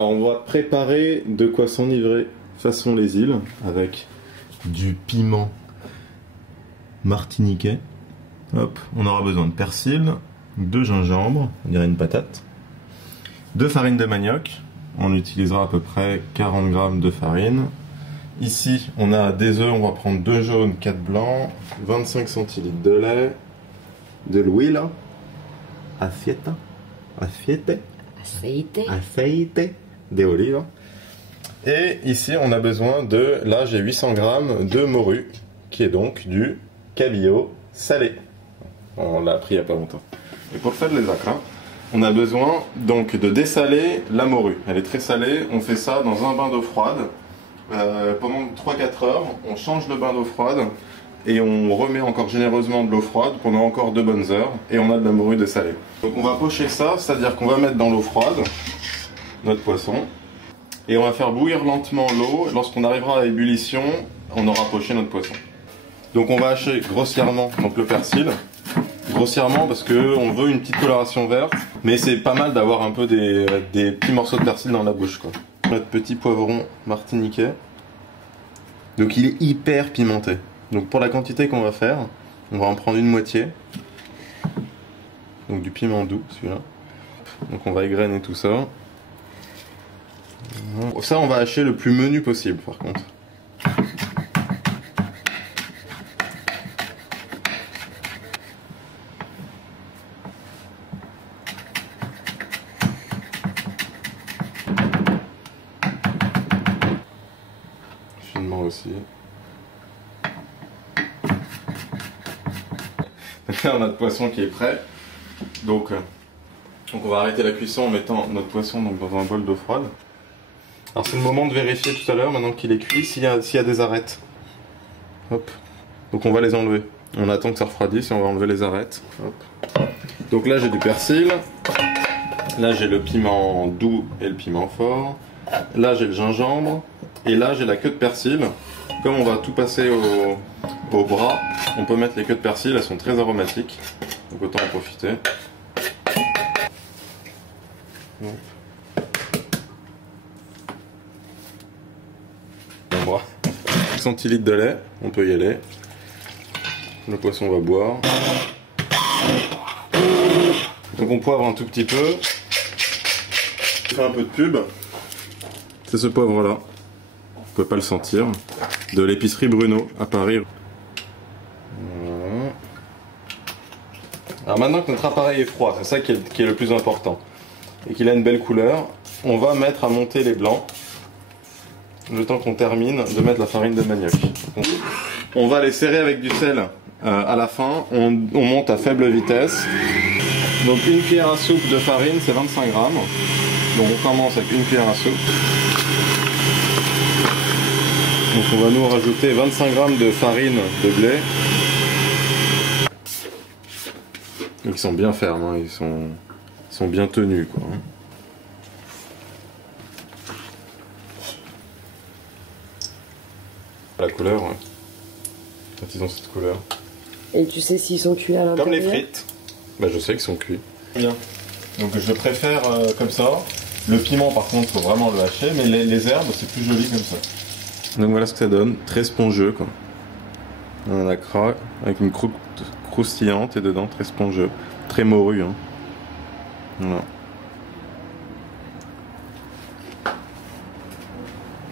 Alors, on va préparer de quoi s'enivrer façon les îles avec du piment martiniquais. Hop, on aura besoin de persil, de gingembre, on dirait une patate, de farine de manioc. On utilisera à peu près 40 g de farine. Ici, on a des œufs, on va prendre 2 jaunes, 4 blancs, 25 centilitres de lait, de l'huile, aceite, de olive. Et ici, on a besoin de, là j'ai 800 g de morue, qui est donc du cabillaud salé. On l'a appris il n'y a pas longtemps. Et pour faire les acras, on a besoin donc de dessaler la morue. Elle est très salée, on fait ça dans un bain d'eau froide. Pendant 3-4 heures, on change le bain d'eau froide et on remet encore généreusement de l'eau froide pendant encore 2 bonnes heures et on a de la morue dessalée. Donc on va pocher ça, c'est-à-dire qu'on va mettre dans l'eau froide notre poisson et on va faire bouillir lentement l'eau. Lorsqu'on arrivera à ébullition, on aura poché notre poisson. Donc on va hacher grossièrement donc le persil. Grossièrement parce qu'on veut une petite coloration verte, mais c'est pas mal d'avoir un peu des petits morceaux de persil dans la bouche, quoi. Notre petit poivron martiniquais. Donc il est hyper pimenté. Donc pour la quantité qu'on va faire, on va en prendre une moitié. Donc du piment doux celui-là. Donc on va égrener tout ça. Ça on va hacher le plus menu possible par contre. Finement aussi. Là on a notre poisson qui est prêt. Donc on va arrêter la cuisson en mettant notre poisson donc dans un bol d'eau froide. Alors c'est le moment de vérifier tout à l'heure, maintenant qu'il est cuit, s'il y a des arêtes. Hop. Donc on va les enlever. On attend que ça refroidisse et on va enlever les arêtes. Hop. Donc là j'ai du persil. Là j'ai le piment doux et le piment fort. Là j'ai le gingembre. Et là j'ai la queue de persil. Comme on va tout passer au bras, on peut mettre les queues de persil, elles sont très aromatiques. Donc autant en profiter. Hop. 5 centilitres de lait, on peut y aller. Le poisson va boire. Donc on poivre un tout petit peu. Je fais un peu de pub. C'est ce poivre là. On peut pas le sentir. De l'épicerie Bruno à Paris. Voilà. Alors maintenant que notre appareil est froid, c'est ça qui est le plus important. Et qu'il a une belle couleur, on va mettre à monter les blancs. Le temps qu'on termine de mettre la farine de manioc. On va les serrer avec du sel à la fin. On monte à faible vitesse. Donc une cuillère à soupe de farine, c'est 25 g. Donc on commence avec une cuillère à soupe. Donc on va nous rajouter 25 g de farine de blé. Donc ils sont bien fermes, hein. Ils sont bien tenus, quoi. La couleur, ouais. Quand ils ont cette couleur. Et tu sais s'ils sont cuits à l'intérieur? Comme les frites. Bah je sais qu'ils sont cuits. Bien. Donc je préfère comme ça. Le piment par contre, faut vraiment le hacher, mais les herbes c'est plus joli comme ça. Donc voilà ce que ça donne, très spongieux quoi. On a la croûte avec une croûte croustillante et dedans très spongieux, très morue. Hein. Voilà.